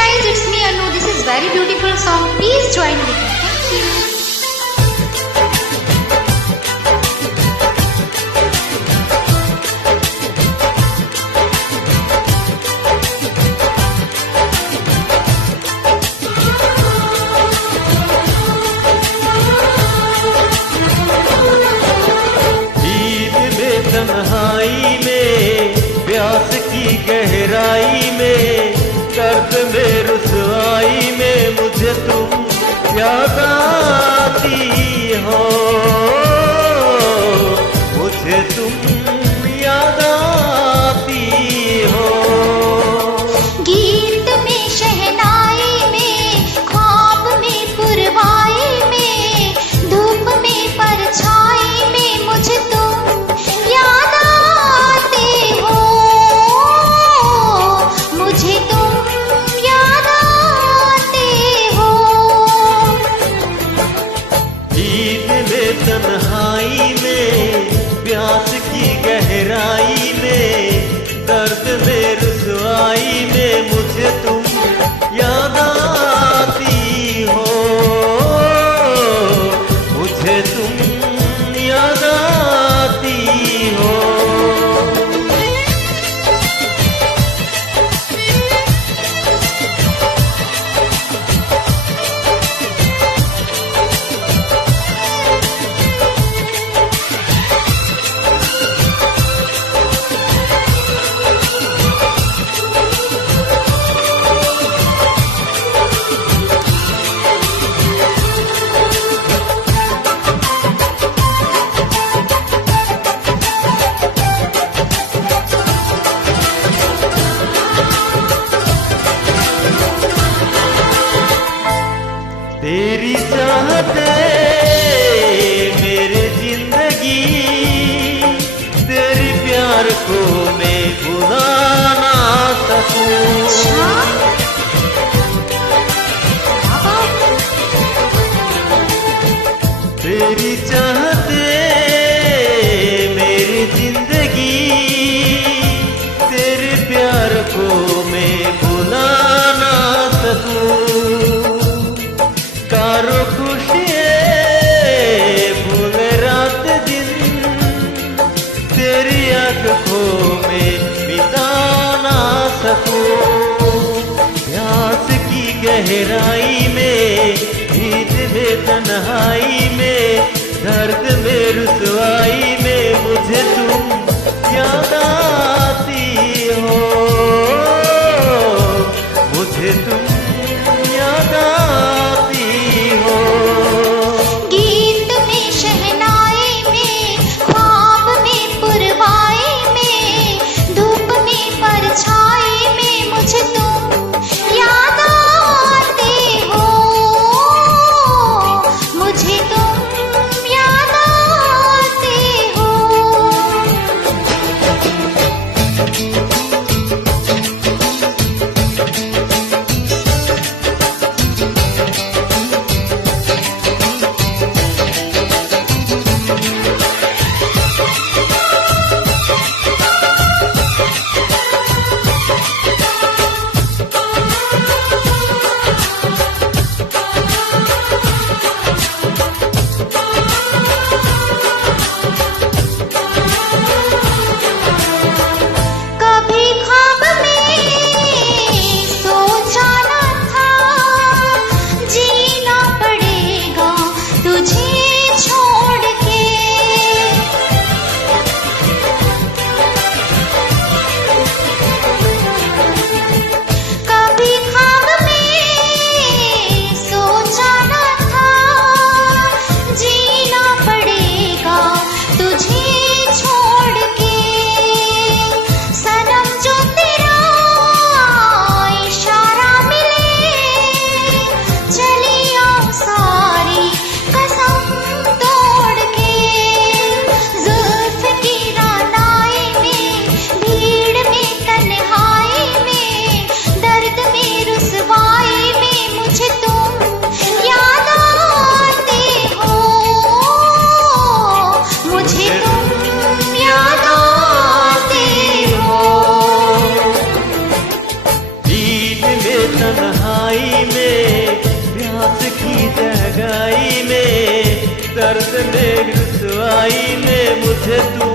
guys, it's me Anu. This is very beautiful song. Please join with me. Thank you. तन्हाई में, प्यास की गहराई में, दर्द में रुसवाई में मुझे तुम याद आती हो, मुझे तुम याद आती हो। गीत में शहनाई में, ख्वाब में पुरवाई में, धूप में परछाई में मुझे तुम याद आते हो, मुझे तुम याद आते हो। नींद में तन्हाई में, प्यास की गहराई में, दर्द में रुसवाई में मुझे तुम याद आती हो, मुझे तुम याद आती हो। तेरी चाहते मेरी जिंदगी, तेरी प्यार को मैं भुला ना सकूं। तेरी चाहते मेरी जिंदगी, तेरे प्यार को मैं भुला ना सकूं। कारो खुशियाँ भूल रात दिन, तेरी आँखों में बिता ना सकूं। प्यास की गहराई में, नींद में तन्हाई में, दर्द में रुसवाई में मुझे तुम याद आती हो, मुझे तुम याद आती हो। गीत में शहनाई में, ख्वाब में पुरवाई में, धूप में परछाई में मुझे तुम याद आते हो, मुझे तुम याद आते हो। तन्हाई में, प्यास की जगाई में, दर्द में रुसवाई में मुझे तू